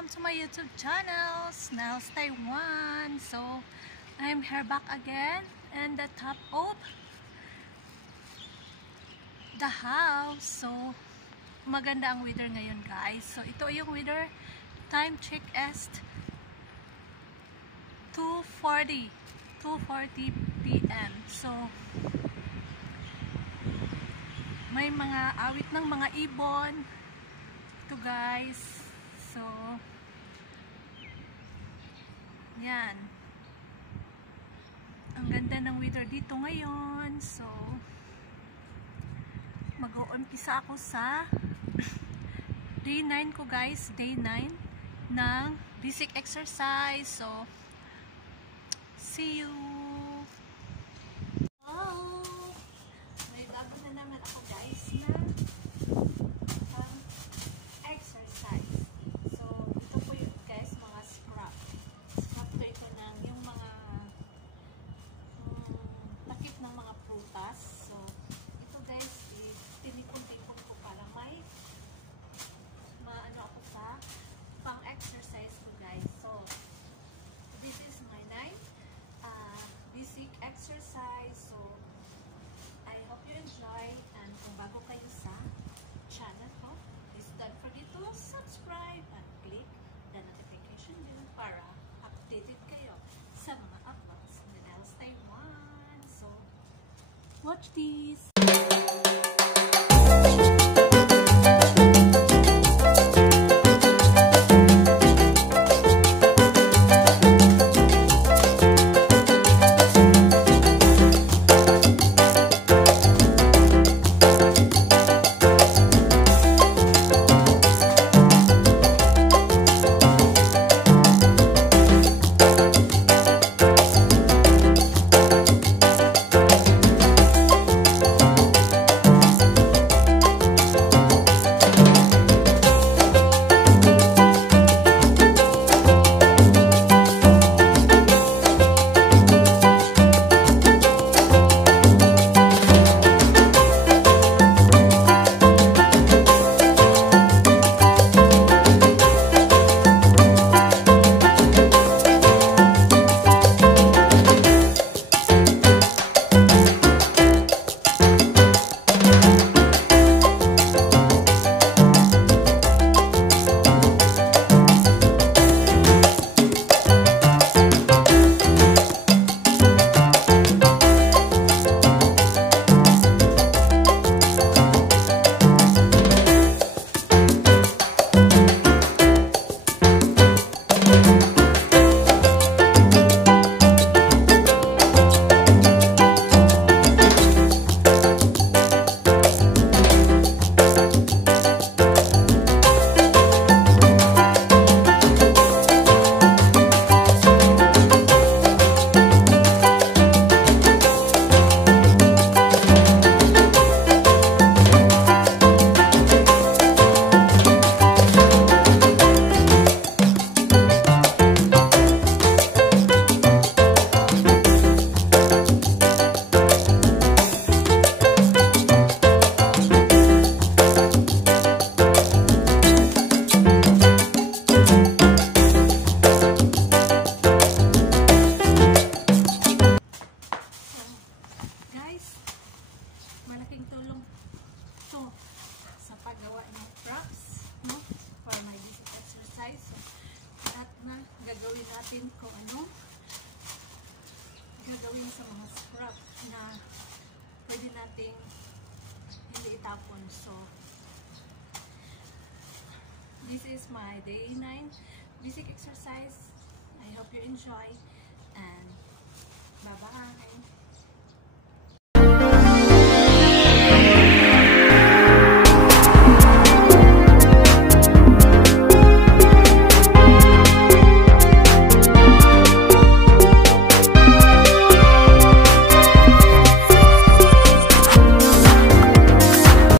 welcome to my YouTube channel, Snell's Taiwan. So, I'm here back again and the top of the house. So, maganda ang weather ngayon, guys. So, ito yung weather. Time check is 2:40 PM. So, may mga awit ng mga ibon. Ito, guys. So, yan. Ang ganda ng weather dito ngayon. So, mag-uumpisa ako sa day 9 ko, guys. Day 9 ng basic exercise. So, see you! Oh! May bago na naman ako, guys, na exercise. So, ito po yun, guys, mga scrap. Scrap to ito ng yung mga takip ng mga prutas. So, ito, guys, tinipon-tipon ko para may maano ako sa pang-exercise ko, guys. So, this is my basic exercise. So, I hope you enjoy, and kung bago kayo sa channel ko, please don't forget to subscribe and click the notification bell para updated kayo sa mga uploads ng Snell's Taiwan. So, watch this! Malaking tulong to sa paggawa ng props, no? For my basic exercise. So, lahat na gagawin natin kung ano gagawin sa mga scrap na pwede nating hindi itapon. So, this is my day 9 basic exercise. I hope you enjoy, and bye-bye!